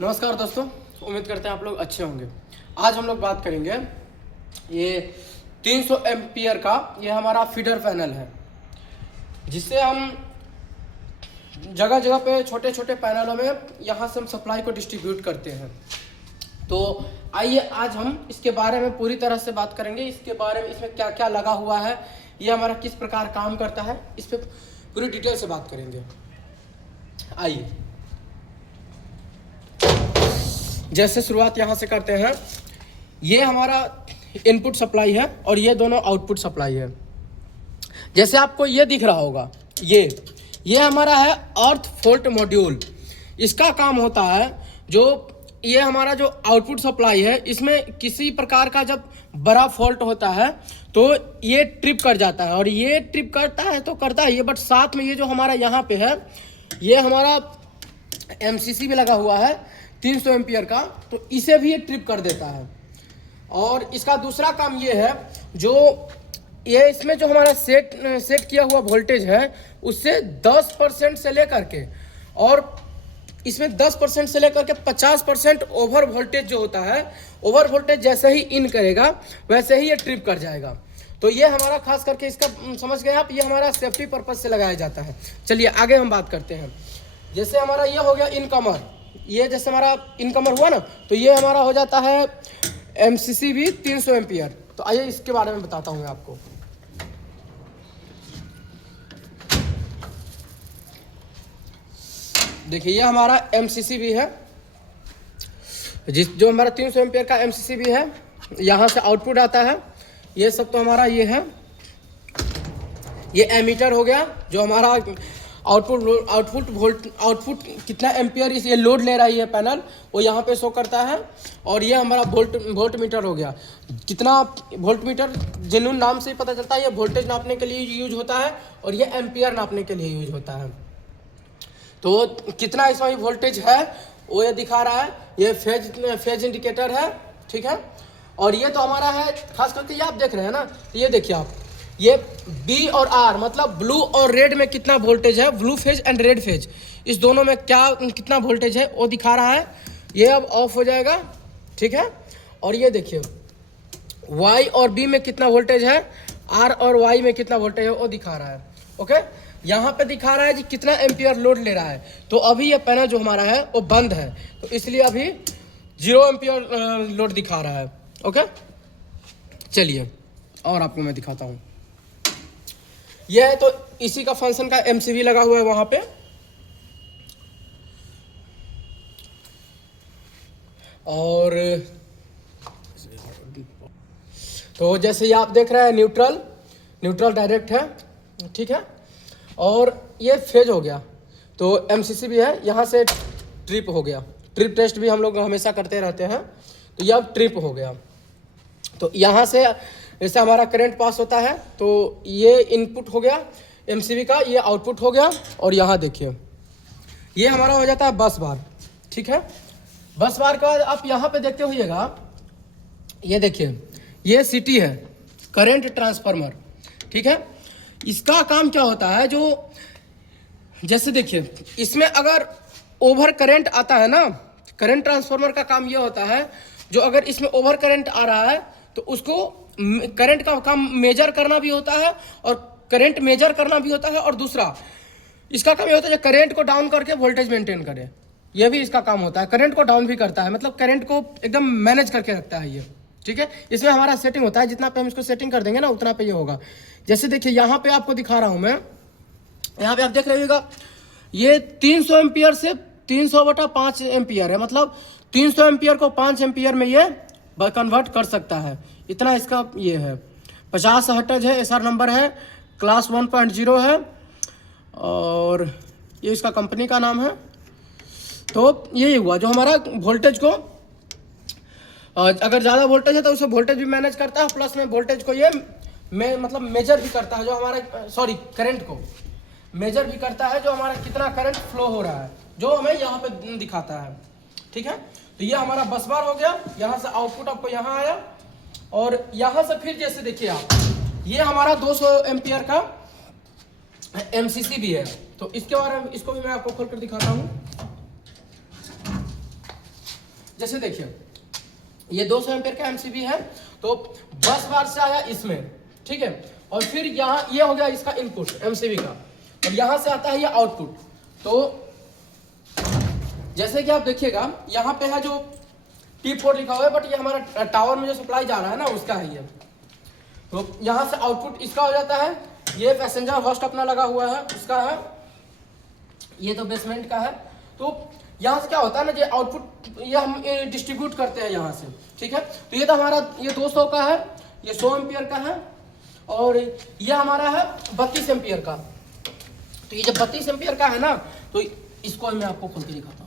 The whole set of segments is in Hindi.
नमस्कार दोस्तों, उम्मीद करते हैं आप लोग अच्छे होंगे। आज हम लोग बात करेंगे ये 300 एम्पियर का ये हमारा फीडर पैनल है, जिससे हम जगह जगह पे छोटे छोटे पैनलों में यहाँ से हम सप्लाई को डिस्ट्रीब्यूट करते हैं। तो आइए आज हम इसके बारे में पूरी तरह से बात करेंगे, इसके बारे में इसमें क्या क्या लगा हुआ है, ये हमारा किस प्रकार काम करता है, इस पर पूरी डिटेल से बात करेंगे। आइए जैसे शुरुआत यहाँ से करते हैं। ये हमारा इनपुट सप्लाई है और ये दोनों आउटपुट सप्लाई है। जैसे आपको ये दिख रहा होगा, ये हमारा है अर्थ फॉल्ट मॉड्यूल। इसका काम होता है जो ये हमारा जो आउटपुट सप्लाई है, इसमें किसी प्रकार का जब बड़ा फॉल्ट होता है तो ये ट्रिप कर जाता है, और ये ट्रिप करता है तो करता है ये, बट साथ में ये जो हमारा यहाँ पे है, ये हमारा एमसीसी भी लगा हुआ है 300 एम्पियर का, तो इसे भी ये ट्रिप कर देता है। और इसका दूसरा काम ये है, जो ये इसमें जो हमारा सेट किया हुआ वोल्टेज है उससे 10% से लेकर के, और इसमें 10% से लेकर के 50% ओवर वोल्टेज जो होता है, ओवर वोल्टेज जैसे ही इन करेगा वैसे ही ये ट्रिप कर जाएगा। तो ये हमारा खास करके इसका समझ गए आप, ये हमारा सेफ्टी पर्पज से लगाया जाता है। चलिए आगे हम बात करते हैं। जैसे हमारा ये हो गया इनकमर, ये जैसे हमारा इनकमर हुआ ना, तो ये हमारा हो जाता है एमसीसी भी 300 एम्पियर। तो आइए इसके बारे में बताता हूँ मैं आपको। देखिए ये हमारा एमसीसी भी है, जो हमारा 300 एम्पियर का एमसीसी भी है। यहाँ से आउटपुट आता है, ये सब तो हमारा ये है। ये एमीटर हो गया, जो हमारा आउटपुट कितना एम्पियर ये लोड ले रहा है ये पैनल, वो यहाँ पे शो करता है। और ये हमारा वोल्ट मीटर हो गया, कितना वोल्ट मीटर जेन्युइन नाम से ही पता चलता है, ये वोल्टेज नापने के लिए यूज होता है और ये एम्पियर नापने के लिए यूज होता है। तो कितना इसमें वोल्टेज है वो ये दिखा रहा है, ये फेज इंडिकेटर है, ठीक है। और ये तो हमारा है, खास करके ये आप देख रहे हैं ना, तो ये देखिए आप, ये बी और आर मतलब ब्लू और रेड में कितना वोल्टेज है, blue phase and red phase, इस दोनों में क्या कितना वोल्टेज है वो दिखा रहा है। ये अब ऑफ हो जाएगा, ठीक है। और ये देखिए वाई और बी में कितना वोल्टेज है, आर और वाई में कितना वोल्टेज है वो दिखा रहा है। ओके, यहाँ पे दिखा रहा है कि कितना एम्पियर लोड ले रहा है। तो अभी ये पैनल जो हमारा है वो बंद है, तो इसलिए अभी 0 एम्पियर लोड दिखा रहा है। ओके, चलिए और आपको मैं दिखाता हूँ। यह है तो इसी का फंक्शन का एमसीबी लगा हुआ है वहां पे। और तो जैसे ये आप देख रहे हैं न्यूट्रल डायरेक्ट है, ठीक है। और ये फेज हो गया, तो एमसीसी भी है, यहाँ से ट्रिप हो गया। ट्रिप टेस्ट भी हम लोग हमेशा करते रहते हैं, तो ये अब ट्रिप हो गया। तो यहाँ से जैसे हमारा करंट पास होता है, तो ये इनपुट हो गया एमसीबी का, ये आउटपुट हो गया। और यहाँ देखिए ये हमारा हो जाता है बस बार, ठीक है। बस बार का आप यहाँ पे देखते होइएगा, ये देखिए ये सीटी है, करंट ट्रांसफार्मर, ठीक है। इसका काम क्या होता है, जो जैसे देखिए इसमें अगर ओवर करंट आता है ना, करंट ट्रांसफार्मर का काम ये होता है, जो अगर इसमें ओवर करंट आ रहा है तो उसको करंट का काम मेजर करना भी होता है, और करंट मेजर करना भी होता है। और दूसरा इसका काम ये होता है जो करंट को डाउन करके वोल्टेज मेंटेन करे, ये भी इसका काम होता है। करंट को डाउन भी करता है, मतलब करंट को एकदम मैनेज करके रखता है ये, ठीक है। इसमें हमारा सेटिंग होता है, जितना पे हम इसको सेटिंग कर देंगे ना उतना पे ये होगा। जैसे देखिए यहाँ पे आपको दिखा रहा हूँ मैं, यहाँ पे आप देख रहिएगा, ये 300 एम्पियर से 300/5 एम्पियर है, मतलब 300 एम्पियर को 5 एम्पियर में ये कन्वर्ट कर सकता है। इतना इसका ये है। 50 हर्ट्ज है, एसआर नंबर है, क्लास 1.0 है, और ये इसका कंपनी का नाम है। तो यही हुआ जो हमारा वोल्टेज को, अगर ज़्यादा वोल्टेज है तो उसे वोल्टेज भी मैनेज करता है, प्लस में वोल्टेज को ये मतलब मेजर भी करता है, जो हमारा करंट को मेजर भी करता है, जो हमारा कितना करंट फ्लो हो रहा है, जो हमें यहाँ पे दिखाता है, ठीक है। तो ये हमारा बस बार हो गया, यहाँ से आउटपुट आपको यहाँ आया, और यहाँ से फिर जैसे देखिए आप, ये हमारा 200 एम्पियर का एमसीसी भी है। तो इसके बारे में, इसको भी मैं आपको खोल कर दिखाता हूँ। जैसे देखिए ये 200 एम्पियर का एमसीबी है, तो 10 बार से आया इसमें, ठीक है। और फिर यहाँ ये हो गया इसका इनपुट एमसीबी का, और यहाँ से आता है ये आउटपुट। तो जैसे कि आप देखिएगा यहाँ पे है जो T4 लिखा हुआ है, बट ये हमारा टावर में जो सप्लाई जा रहा है ना उसका है ये। तो यहाँ से आउटपुट इसका हो जाता है, ये पैसेंजर होस्ट अपना लगा हुआ है उसका है, ये तो बेसमेंट का है। तो यहाँ से क्या होता है ना, ये आउटपुट ये हम डिस्ट्रीब्यूट करते हैं यहाँ से, ठीक है। तो ये तो हमारा ये 200 का है, ये 100 एम्पियर का है, और ये हमारा है 32 एम्पियर का। तो ये जब 32 एम्पियर का है ना, तो इसको मैं आपको खोल के दिखाता हूँ।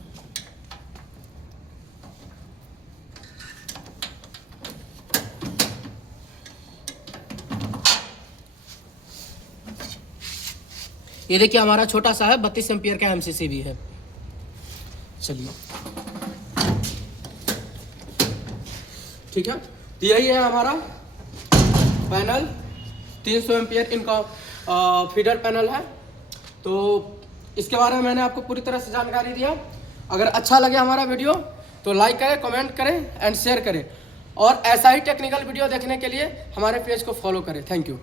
ये देखिए हमारा छोटा सा है 32 एम्पियर का एमसीसी भी है। चलिए ठीक है, तो यही है हमारा पैनल, 300 एम्पियर इनका फीडर पैनल है। तो इसके बारे में मैंने आपको पूरी तरह से जानकारी दिया। अगर अच्छा लगे हमारा वीडियो तो लाइक करें, कमेंट करें एंड शेयर करें, और ऐसा ही टेक्निकल वीडियो देखने के लिए हमारे पेज को फॉलो करें। Thank you.